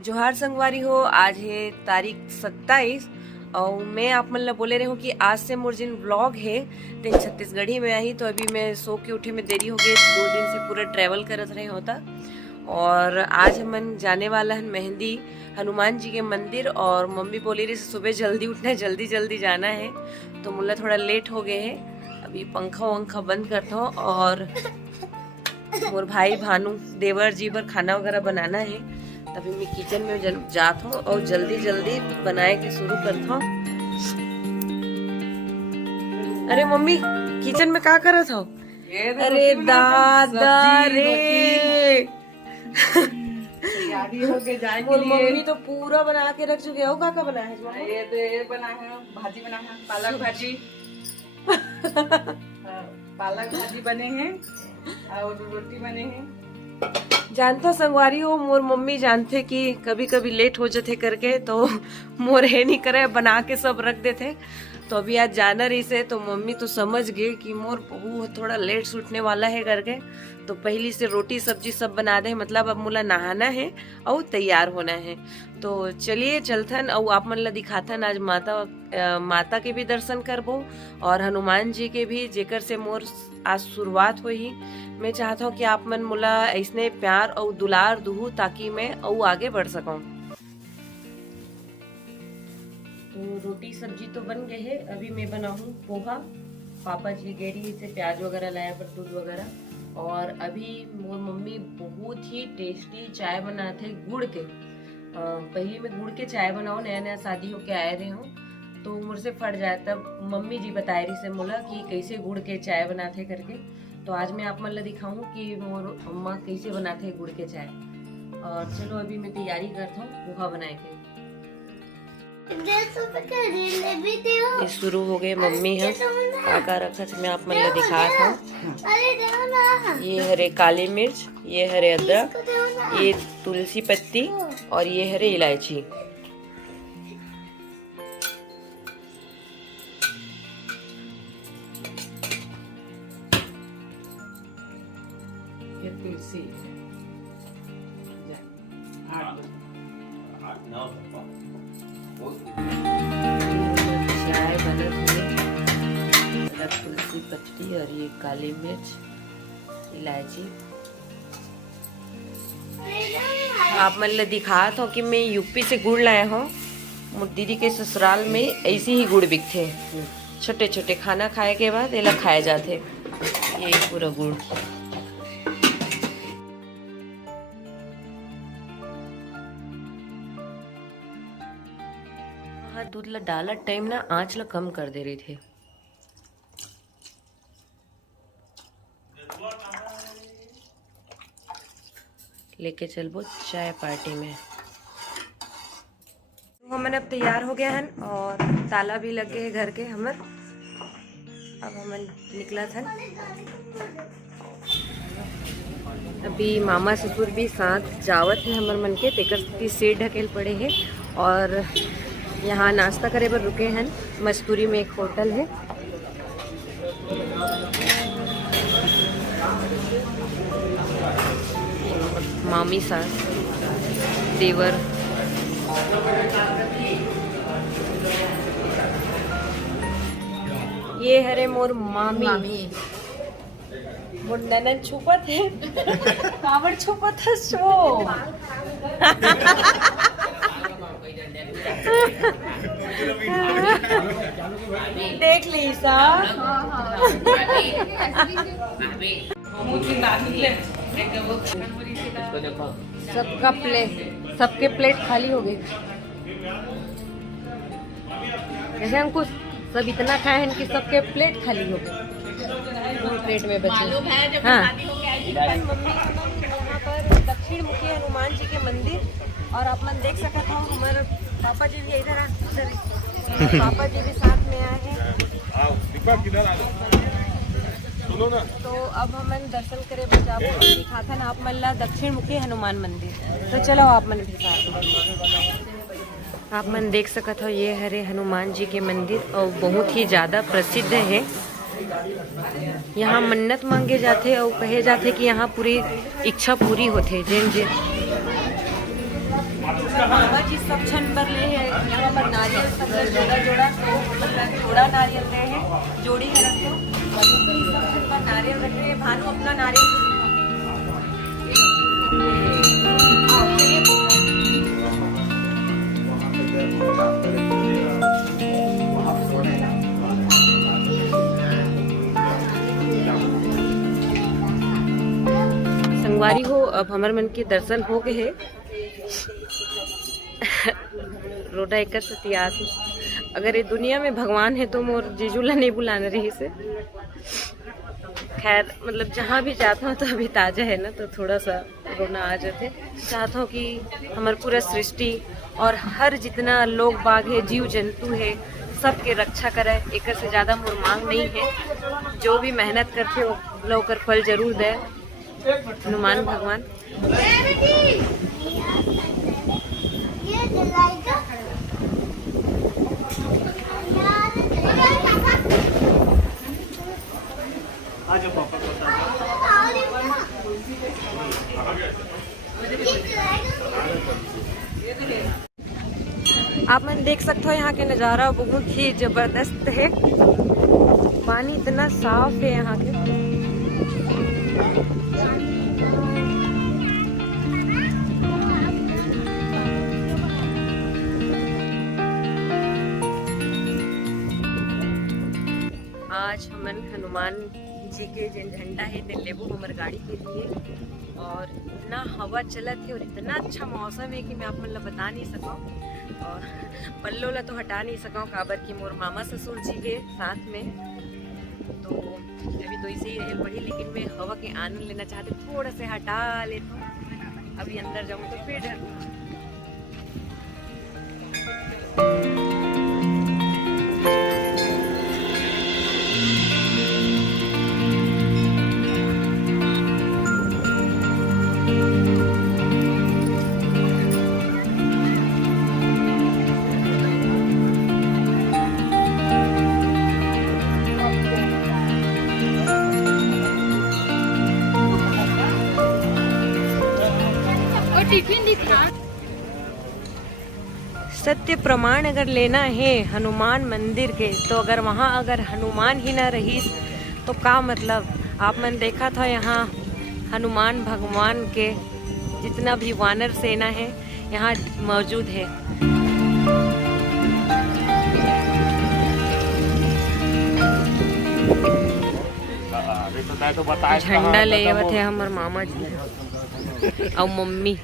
जोहार संगवारी हो। आज है तारीख 27 और मैं आप मन ला बोले रही हूँ कि आज से मोर जिन व्लॉग है तेन छत्तीसगढ़ी में आई। तो अभी मैं सो के उठे में देरी हो गई, 2 दिन से पूरा ट्रैवल करत रहे होता। और आज हमन जाने वाला है मेहंदी हनुमान जी के मंदिर। और मम्मी बोली रही सुबह जल्दी उठना है, जल्दी जल्दी जाना है, तो मुल्ला थोड़ा लेट हो गए है। अभी पंखा वंखा बंद करता हूँ और मोर भाई भानु देवर जी पर खाना वगैरह बनाना है। तभी मैं किचन में जाता हूँ और जल्दी जल्दी बनाए के शुरू करता हूँ। अरे मम्मी किचन में क्या करत हो? अरे दादा रे तैयारी हो के जाए के मोर लिए। मम्मी तो पूरा बना के रख चुके हो। क्या बना है मम्मी? ये बना है, भाजी बना है, पालक भाजी। पालक भाजी बने हैं और रोटी बने हैं। जानता संगवारी हो, मोर मम्मी जानते कि कभी कभी लेट हो जाते करके, तो मोर है नहीं करे बना के सब रख देते। तो अभी आज जाना रही से तो मम्मी तो समझ गए कि मोर बहू थोड़ा लेट सूटने वाला है करके, तो पहली से रोटी सब्जी सब बना दे। मतलब अब मुला नहाना है और तैयार होना है। तो चलिए चलथन और आप मन ला दिखाथन। आज माता के भी दर्शन करबो और हनुमान जी के भी, जेकर से मोर आज शुरुआत हुई। मैं चाहता हूँ कि आप मन मुला ऐसने प्यार और दुलार दूहू ताकि मैं और आगे बढ़ सकूं। तो रोटी सब्जी तो बन गए है। अभी मैं बनाऊँ पोहा। पापा जी गेरी से प्याज वगैरह लाया पर दूध वगैरह। और अभी मोर मम्मी बहुत ही टेस्टी चाय बनाते गुड़ के। पहले मैं गुड़ के चाय बनाऊँ, नया नया शादी होके आए रहे हूँ तो मुझसे फट जाए। तब मम्मी जी बताए रही से मोला कि कैसे गुड़ के चाय बनाते करके। तो आज मैं आप मन ला दिखाऊँ कि मोर अम्मा कैसे बनाते हैं गुड़ के चाय। और चलो अभी मैं तैयारी करता हूँ पोहा बनाए के। ये शुरू हो गए मम्मी है काका रखत मैं आप मन ला दिखाता हूँ। ये हरे काली मिर्च, ये हरे अदरक, ये तुलसी पत्ती और ये हरे इलायची। ये तुलसी चाय बनत हुए तुलसी पत्ती और ये काली मिर्च इलायची। आप मन ला दिखात हो कि मैं यूपी से गुड़ लाया हूँ। मोर दीदी के ससुराल में ऐसे ही गुड़ बिकते, छोटे छोटे खाना खाए के बाद एला खाए जाते। ये पूरा गुड़ दूध ला डाला टाइम ना आंच ला कम कर दे रही थी। लेके चलबो चाय पार्टी में। तो हमन अब तैयार हो गया हन और ताला भी लग गए घर के हमर। अब हमन निकला था। अभी मामा ससुर भी साथ जावत है हमर मन के, तेकर सेठ ढकेल पड़े हैं। और यहाँ नाश्ता करे पर रुके हैं। मस्तूरी में एक होटल है। मामी सास देवर ये हरे मोर मामी मोर ननन छुपत है। कावड़ छुपत है सो देख ली सा। सबके प्लेट खाली हो गई। जैसे अंकुश सब इतना खाए हैं कि सबके प्लेट खाली हो गए, 2 प्लेट में बचे। हाँ मम्मी यहाँ पर दक्षिण मुखी हनुमान जी के मंदिर। और आप मन देख सकते हो हमारे पापा जी भी इधर पापा जी भी साथ में आए हैं। तो अब हम दर्शन करे बचाबो दिखाथन आप मन ला दक्षिण मुखी हनुमान मंदिर। तो चलो आप मन भी साथ। आप मन देख सकते हो ये हरे हनुमान जी के मंदिर और बहुत ही ज़्यादा प्रसिद्ध है। यहाँ मन्नत मांगे जाते और कहे जाते कि यहाँ पूरी इच्छा पूरी होते। जिन जिन मामा जी सब छन पर ले है यहाँ पर नारियल सब जोड़ा जोड़ा मतलब जोड़ा नारियल रहे हैं जोड़ी है रखो सब छन पर नारियल रख रहे हैं। भानु अपना नारियल संगवारी हो अब हमारे मन के दर्शन हो गए है रोडा एक सतियात है। अगर ये दुनिया में भगवान है तो मोर जीजूला नहीं बुलाने रही से। खैर मतलब जहाँ भी जाता हूँ तो अभी ताज़ा है ना तो थोड़ा सा रोना आ जाते। चाहता हूँ कि हमारे पूरा सृष्टि और हर जितना लोग बाग है जीव जंतु है सबके रक्षा करे। एक से ज़्यादा मोर मांग नहीं है। जो भी मेहनत करते वो लोग फल जरूर दे हनुमान भगवान। आप मन देख सकते हो यहाँ के नज़ारा बहुत ही जबरदस्त है। पानी इतना साफ है यहाँ के। आज हमन हनुमान जी के जिन झंडा है ते लेबू हमर गाड़ी के लिए और इतना हवा चलत है और इतना अच्छा मौसम है कि मैं आप मन ला बता नहीं सकूँ और पल्लो ला तो हटा नहीं सकूँ काबर की मोर मामा ससुर जी के साथ में तो अभी तो इसे ही रहल पड़ी। लेकिन मैं हवा के आनंद लेना चाहती हूँ। थोड़ा से हटा लेता हूँ अभी अंदर जाऊँ तो फिर डर। सत्य प्रमाण अगर लेना है हनुमान मंदिर के तो अगर वहाँ अगर हनुमान ही ना रही तो का मतलब। आप मन देखा था यहाँ हनुमान भगवान के जितना भी वानर सेना है यहाँ मौजूद है। झंडा ले थे हमार मामा जी और मम्मी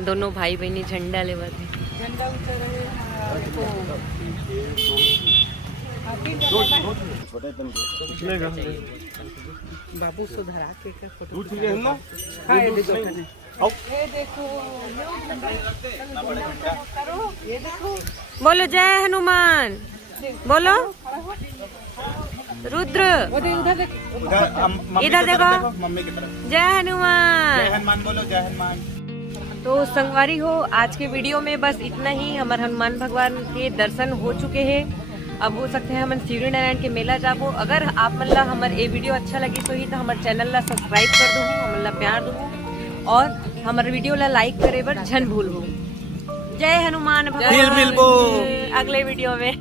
दोनों भाई बहनी झंडा ले थे। बाबू सुधरा के का फोटो बोलो जय हनुमान बोलो रुद्र इधर देखो मम्मी की तरफ जय हनुमान। जय हनुमान बोलो, जय हनुमान। तो संगवारी हो आज के वीडियो में बस इतना ही। हमारे हनुमान भगवान के दर्शन हो चुके हैं। अब हो सकते हैं हम सूर्य नारायण के मेला जाबो। अगर आप मन ला हमारे ये वीडियो अच्छा लगी तो ही तो हमारे चैनल ला सब्सक्राइब कर दो, हमन ला प्यार दो और हमारे वीडियो ला लाइक करे बर झन भूल हो। जय हनुमान भगवान। बिल्कुल। अगले वीडियो में